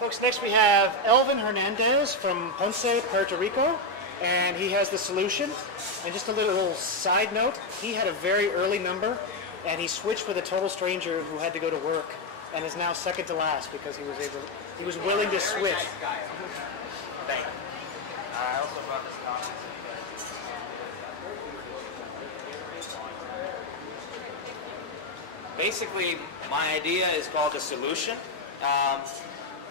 Folks, next we have Elvin Hernandez from Ponce, Puerto Rico, and he has the solution. And just a little side note, he had a very early number, and he switched with a total stranger who had to go to work, and is now second to last because he was willing to switch. Nice guy. Thank you. I also brought this comic. Basically, my idea is called the solution.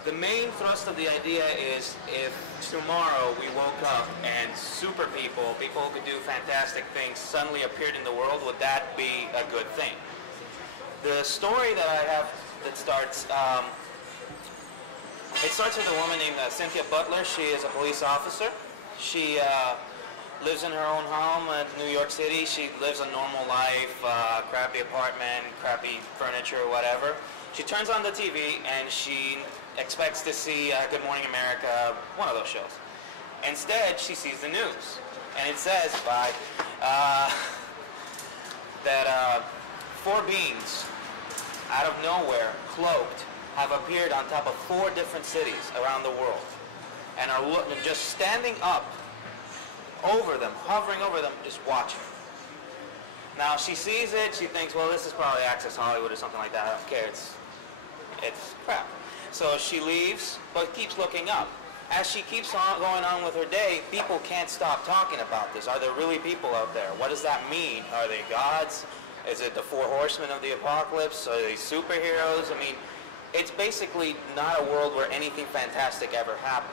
The main thrust of the idea is if tomorrow we woke up and super people who could do fantastic things suddenly appeared in the world, would that be a good thing? The story that I have that starts, it starts with a woman named Cynthia Butler. She is a police officer. She lives in her own home in New York City. She lives a normal life, crappy apartment, crappy furniture, whatever. She turns on the TV and she expects to see Good Morning America, one of those shows. Instead, she sees the news, and it says that 4 beings out of nowhere, cloaked, have appeared on top of 4 different cities around the world, and are just standing up over them, hovering over them, just watching. Now she sees it, she thinks, well, this is probably Access Hollywood or something like that. I don't care, it's crap. So she leaves, but keeps looking up. As she keeps on going on with her day, people can't stop talking about this. Are there really people out there? What does that mean? Are they gods? Is it the 4 horsemen of the apocalypse? Are they superheroes? I mean, it's basically not a world where anything fantastic ever happened.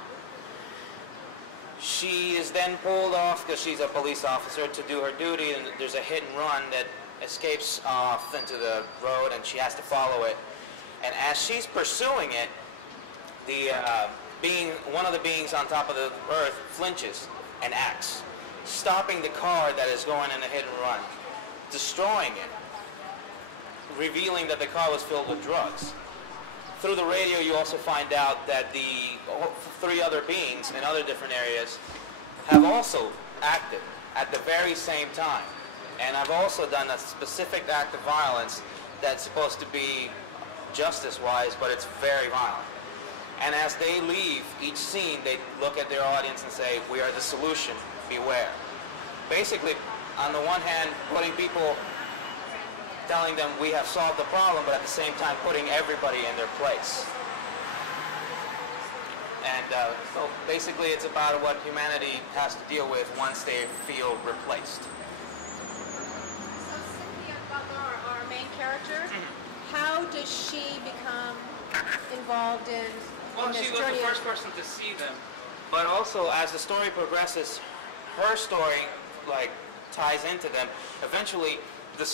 She is then pulled off, because she's a police officer, to do her duty, and there's a hit and run that escapes off into the road, and she has to follow it. And as she's pursuing it, one of the beings on top of the earth flinches and acts, stopping the car that is going in a hit and run, destroying it, revealing that the car was filled with drugs. Through the radio, you also find out that the 3 other beings in other different areas have also acted at the very same time. And I've also done a specific act of violence that's supposed to be justice-wise, but it's very violent. And as they leave each scene, they look at their audience and say, we are the solution, beware. Basically, on the one hand, putting people, telling them we have solved the problem, but at the same time putting everybody in their place. And so basically it's about what humanity has to deal with once they feel replaced. So Cynthia Butler, our main character, how does she become involved in this She was journey? the first person to see them, but also as the story progresses, her story ties into them. Eventually, the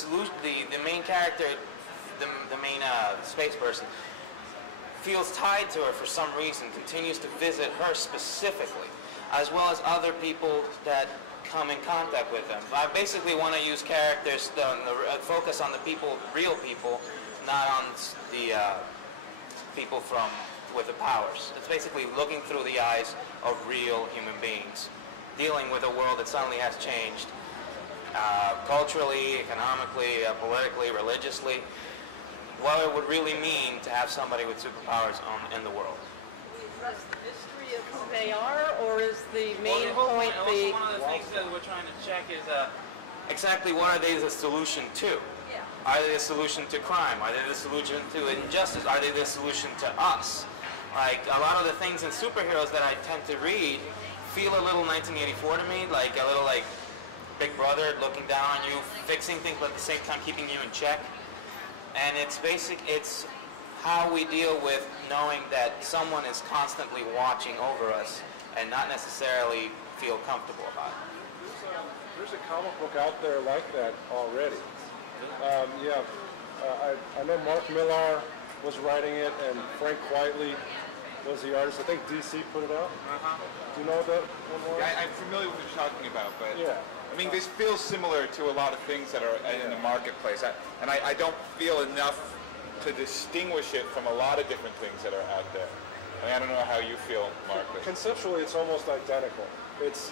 main character, the main space person, feels tied to her for some reason, continues to visit her specifically, as well as other people that come in contact with them. I basically want to use characters, focus on the people, real people, not on the people with the powers. It's basically looking through the eyes of real human beings, dealing with a world that suddenly has changed, culturally, economically, politically, religiously, what it would really mean to have somebody with superpowers in the world. Is the mystery of who they are, or is the main point one of the things that we're trying to check is exactly what are they the solution to? Yeah. Are they the solution to crime? Are they the solution to injustice? Are they the solution to us? Like a lot of the things in superheroes that I tend to read feel a little 1984 to me, like a little like Big Brother looking down on you, fixing things, but at the same time keeping you in check. And it's how we deal with knowing that someone is constantly watching over us and not necessarily feel comfortable about it. There's a comic book out there like that already. I know Mark Millar was writing it, and Frank Quitely was the artist. I think DC put it out. Do you know that one more? Yeah, I'm familiar with what you're talking about, but yeah. I mean, this feels similar to a lot of things that are in the marketplace, and I don't feel enough to distinguish it from a lot of different things that are out there. I mean, I don't know how you feel, Mark. But Conceptually, it's almost identical. It's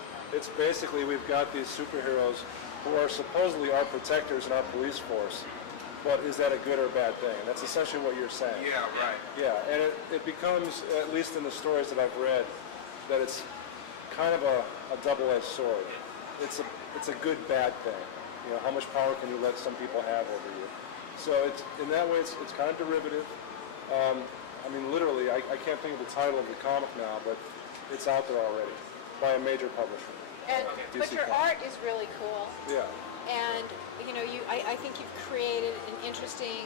basically we've got these superheroes who are supposedly our protectors in our police force, but is that a good or bad thing? And that's essentially what you're saying. Yeah, right. Yeah, and it becomes, at least in the stories that I've read, that it's kind of a double-edged sword. It's a good-bad thing. You know, how much power can you let some people have over you? So it's, in that way, it's kind of derivative. I mean, literally, I can't think of the title of the comic now, but it's out there already by a major publisher. And, but DC your Comics. art is really cool. Yeah. And you know, I think you've created an interesting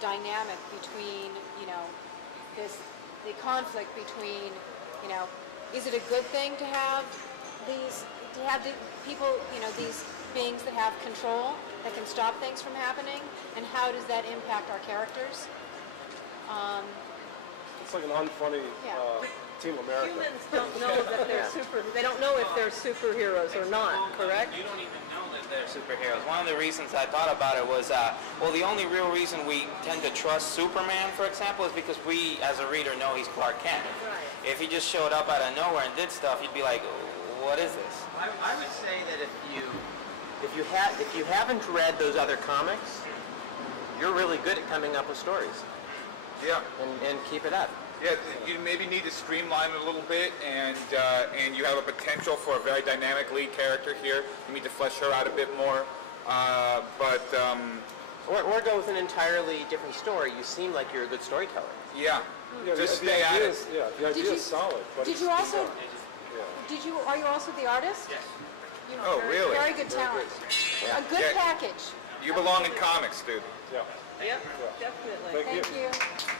dynamic between, you know, the conflict between, you know, is it a good thing to have people, you know, these beings that have control that can stop things from happening, and how does that impact our characters? It's like an unfunny Yeah. Team America. Humans don't know that they're they don't know if they're superheroes or not, correct? You don't even know that they're superheroes. One of the reasons I thought about it was, well, the only real reason we tend to trust Superman, for example, is because we, as a reader, know he's Clark Kent. Right. If he just showed up out of nowhere and did stuff, you'd be like, what is this? I would say that if you haven't read those other comics, you're really good at coming up with stories. Yeah. And keep it up. Yeah, you maybe need to streamline it a little bit, and you have a potential for a very dynamic lead character here. You need to flesh her out a bit more, Or go with an entirely different story. You seem like you're a good storyteller. yeah, Yeah, just the stay at idea it. is, yeah, the idea is solid. But Did it's you also? Yeah. Are you also the artist? Yes. You know, Oh, really? Very good talent. A good Yeah. package. You belong in comics, dude. Yeah. Yep, definitely. Thank you. Thank you.